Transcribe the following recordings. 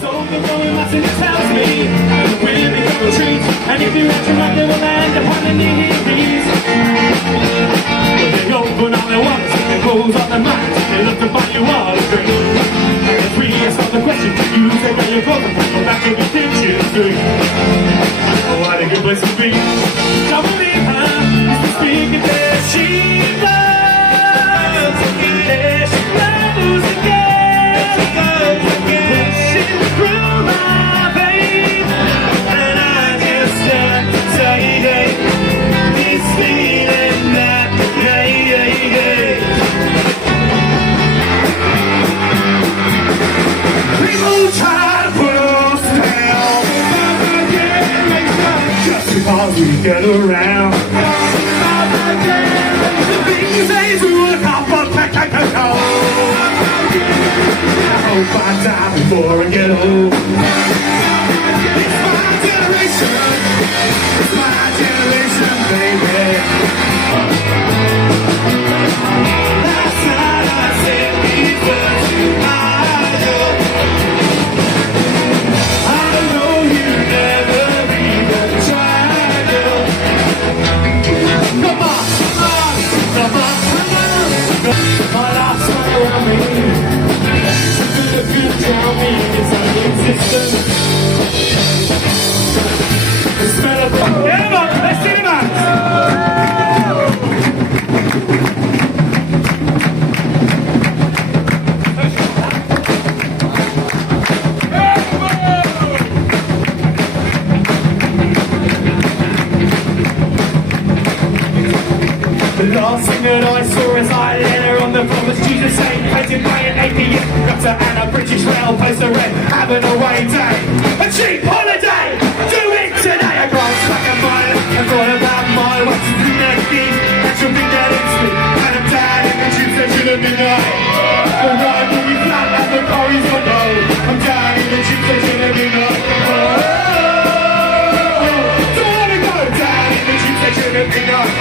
So the going massive it tells me and the wind become a treat. And if you act right, they will land upon the knees. But they open all their wallets and they close all their minds. They look to buy you all a drink. And if we ask all the questions, you say where you're going, go back to the kitchen street. Oh, what a good place to be. Don't believe her, used to speak in there. She loves there she goes again. Pushing through my veins. And I just start to say, hey, this feeling that, hey, hey, hey. People try to put us down, just because we get around. The things they do look up for spectacle. I hope I die before I get old. It's my generation. It's my generation, baby. Last night I said these words. I know you never even tried, girl. Come on, come on, come on, come on. My last one around me. If you tell me it's non-existent. The smell of the... Yeah, man, let's see the man. The last thing that I saw as I lay there on the floor was Jesus saying, painted by an APM doctor and a British rail poster read, have an away day, a cheap holiday, do it today. I glanced back at mine, I thought about my what's the next thing, that should be that it's me, and I'm down in the tube station at midnight. The ride will be flat and the car is gone low. I'm down in the tube station at midnight. Don't wanna go down in the tube station at midnight.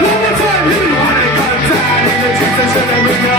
One more time, you wanna go down in the tube station at midnight.